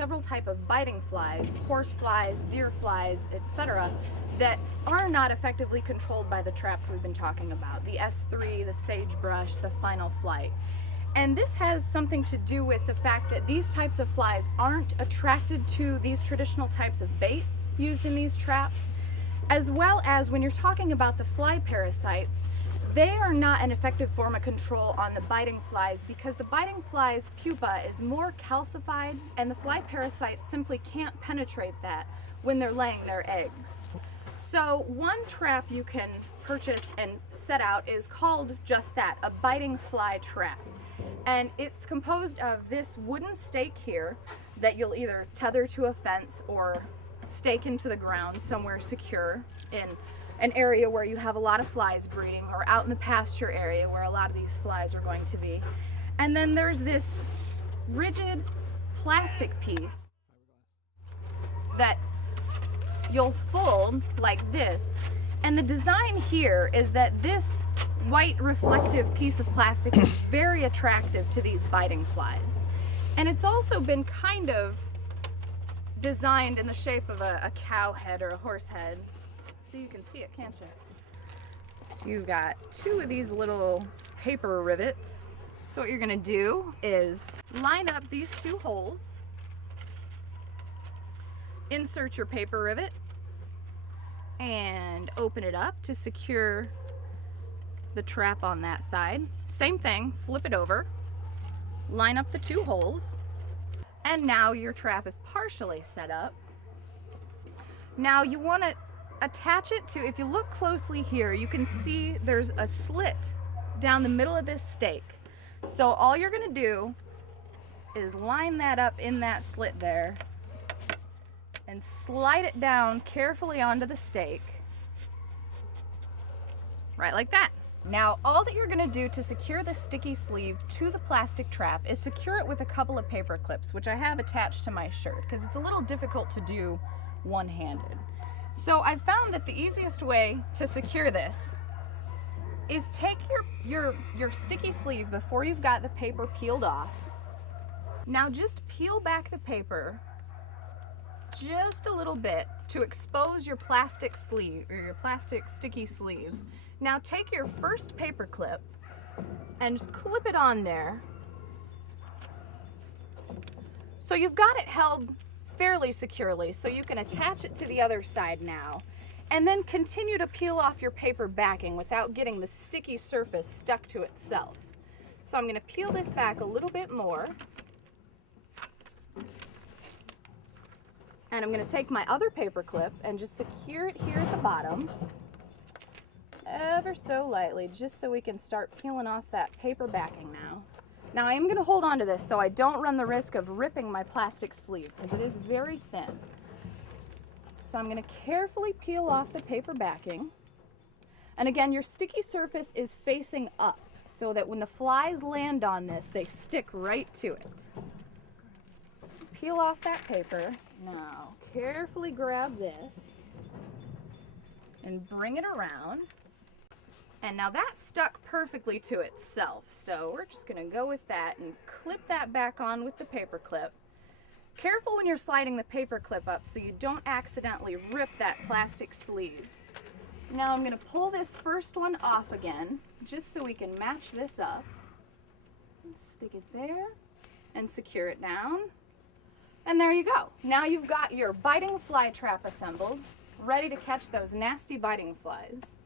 several types of biting flies, horse flies, deer flies, etc., that are not effectively controlled by the traps we've been talking about, the S3, the sagebrush, the final flight. And this has something to do with the fact that these types of flies aren't attracted to these traditional types of baits used in these traps, as well as when you're talking about the fly parasites, they are not an effective form of control on the biting flies because the biting fly's pupa is more calcified and the fly parasites simply can't penetrate that when they're laying their eggs. So one trap you can purchase and set out is called just that, a biting fly trap. And it's composed of this wooden stake here that you'll either tether to a fence or stake into the ground somewhere secure in an area where you have a lot of flies breeding, or out in the pasture area where a lot of these flies are going to be. And then there's this rigid plastic piece that you'll fold like this. And the design here is that this white reflective piece of plastic is very attractive to these biting flies. And it's also been kind of designed in the shape of a cow head or a horse head. So you can see it, can't you? So you've got two of these little paper rivets. So what you're gonna do is line up these two holes, insert your paper rivet, and open it up to secure the trap on that side. Same thing, flip it over, line up the two holes, and now your trap is partially set up. Now you want to attach it to, if you look closely here, you can see there's a slit down the middle of this stake. So all you're going to do is line that up in that slit there and slide it down carefully onto the stake, right like that. Now, all that you're gonna do to secure the sticky sleeve to the plastic trap is secure it with a couple of paper clips, which I have attached to my shirt, because it's a little difficult to do one-handed. So I found that the easiest way to secure this is take your sticky sleeve before you've got the paper peeled off. Now just peel back the paper just a little bit to expose your plastic sleeve, or your plastic sticky sleeve. Now take your first paper clip and just clip it on there. So you've got it held fairly securely, so you can attach it to the other side now, and then continue to peel off your paper backing without getting the sticky surface stuck to itself. So I'm gonna peel this back a little bit more. And I'm going to take my other paper clip and just secure it here at the bottom, ever so lightly, just so we can start peeling off that paper backing now. Now I am going to hold on to this so I don't run the risk of ripping my plastic sleeve, because it is very thin. So I'm going to carefully peel off the paper backing. And again, your sticky surface is facing up so that when the flies land on this, they stick right to it. Peel off that paper. Now, carefully grab this and bring it around. And now that's stuck perfectly to itself. So we're just gonna go with that and clip that back on with the paper clip. Careful when you're sliding the paper clip up so you don't accidentally rip that plastic sleeve. Now I'm gonna pull this first one off again, just so we can match this up. And stick it there and secure it down. And there you go. Now you've got your biting fly trap assembled, ready to catch those nasty biting flies.